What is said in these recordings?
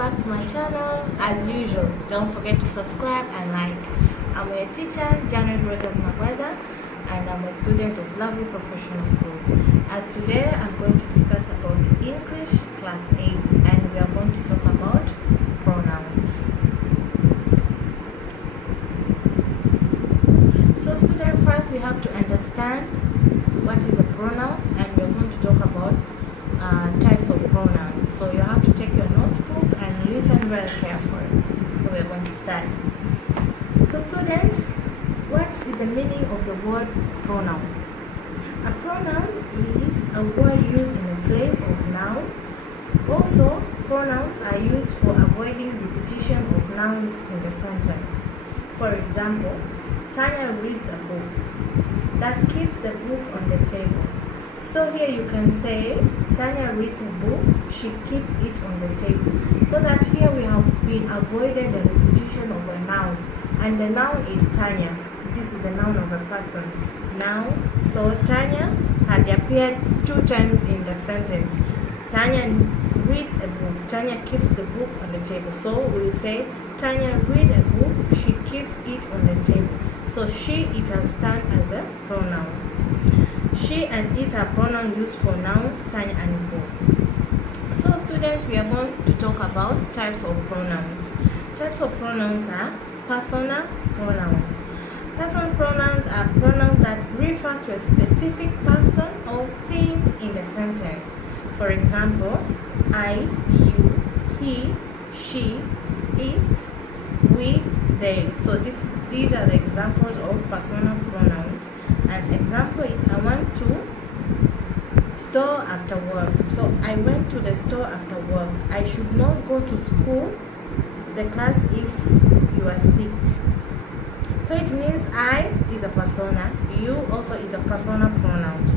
back to my channel. As usual, don't forget to subscribe and like. I'm your teacher, Janet Rogers Magwaza, and I'm a student of Lovely Professional School. As today I'm going to discuss about English class 8, and we are going to talk about pronouns. So student, first we have to understand what is a pronoun, and we're going to talk about types of pronouns. So you have to take your notebook and listen very carefully. So we're going to start. So students, what is the meaning of the word pronoun? A pronoun is a word used in the place of noun. Also, pronouns are used for avoiding repetition of nouns in the sentence. For example, Tanya reads a book. That keeps the book on the table. So here you can say Tanya reads a book, she keeps it on the table. So that here we have been avoided the repetition of a noun. And the noun is Tanya. This is the noun of a person. Noun. So Tanya had appeared 2 times in the sentence. Tanya reads a book. Tanya keeps the book on the table. So we say Tanya reads a book, she keeps it on the table. So she, it has stand as a pronoun. She and it are pronoun used for nouns, Tanya and book. So students, we are going to talk about types of pronouns. Types of pronouns are personal pronouns. Personal pronouns are pronouns that refer to a specific person or things in the sentence. For example, I, you, he, she, it, we, they. So these are the examples of personal pronouns. An example is I went to store after work. So I went to the store after work. I should not go to school, the class, if you are sick. So it means I is a persona, you also is a personal pronouns.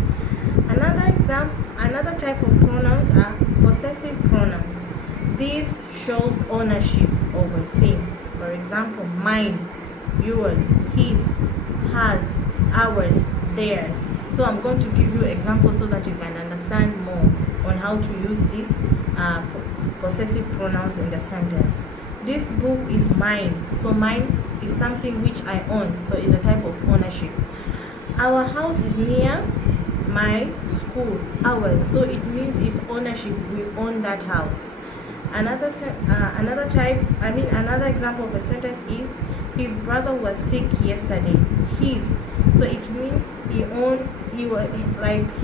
Another type of pronouns are possessive pronouns. This shows ownership of a thing. For example, mine, yours, his, hers, ours, theirs. So I'm going to give you examples so that you can understand more on how to use these possessive pronouns in the sentence. This book is mine. So mine is something which I own. So it's a type of ownership. Our house is near my school. Ours. So it means it's ownership. We own that house. Another example of a sentence is his brother was sick yesterday. His. So it means he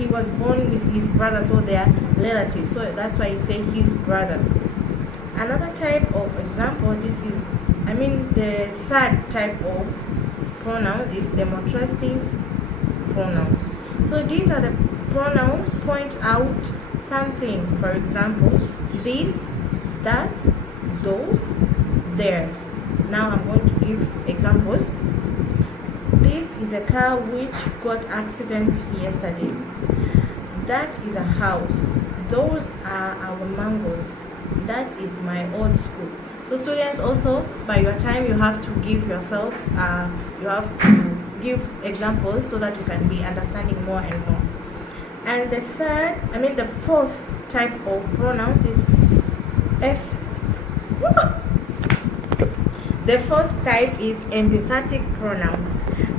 was born with his brother, so they are relatives. So that's why you say his brother. Another type of example, the third type of pronoun is demonstrative pronouns. So these are the pronouns point out something. For example, this, that, those, theirs. Now I'm going to give examples. This is a car which got accident yesterday. That is a house. Those are our mangoes. That is my old school. So students, also by your time you have to give yourself you have to give examples so that you can be understanding more and more. And the fourth type of pronouns is the fourth type is empathetic pronouns.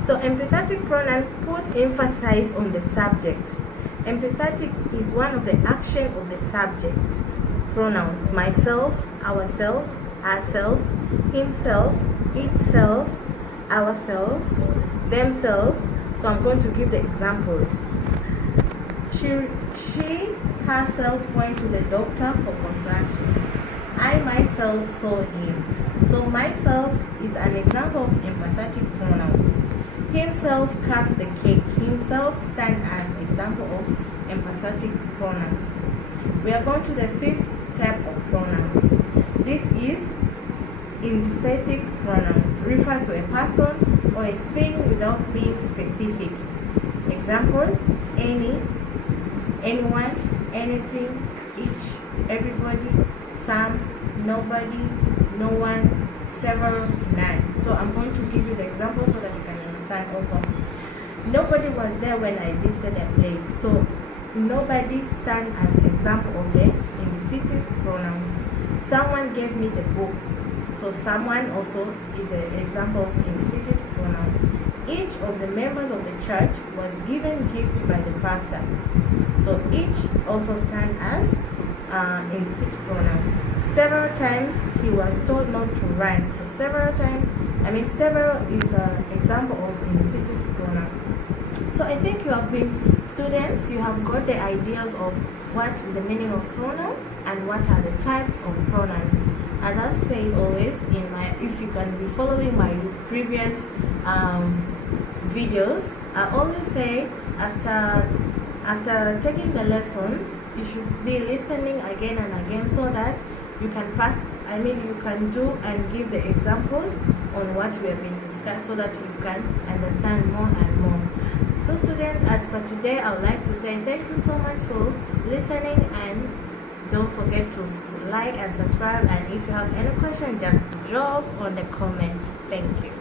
So empathetic pronouns put emphasis on the subject. Empathetic is one of the action of the subject. Pronouns: myself, ourself, ourself, himself, itself, ourselves, themselves. So I'm going to give the examples. She herself went to the doctor for consultation. I myself saw him. So myself is an example of empathetic pronouns. Himself cast the cake. Himself stands as example of empathetic pronouns. We are going to the fifth type of pronouns. This is emphatic pronouns. Refer to a person or a thing without being specific. Examples: any, anyone, anything, each, everybody, some, nobody, no one, several, none. So I'm going to give you the example so that you can understand also. Nobody was there when I visited a place. So nobody stands as example of the infinitive pronouns. someone gave me the book. So someone also is the example of infinitive pronoun. Each of the members of the church was given gift by the pastor. So each also stand as infinitive pronoun. Several times he was told not to run. So several times, several is the example of infinitive pronoun. So I think you have been students, you have got the ideas of what is the meaning of pronoun and what are the types of pronouns. As I've said always if you can be following my previous videos, I always say after taking the lesson, you should be listening again and again so that you can you can do and give the examples on what we have been discussed so that you can understand more and more. So students, as for today, I would like to say thank you so much for listening, and don't forget to like and subscribe, and if you have any questions, just drop on the comment. Thank you.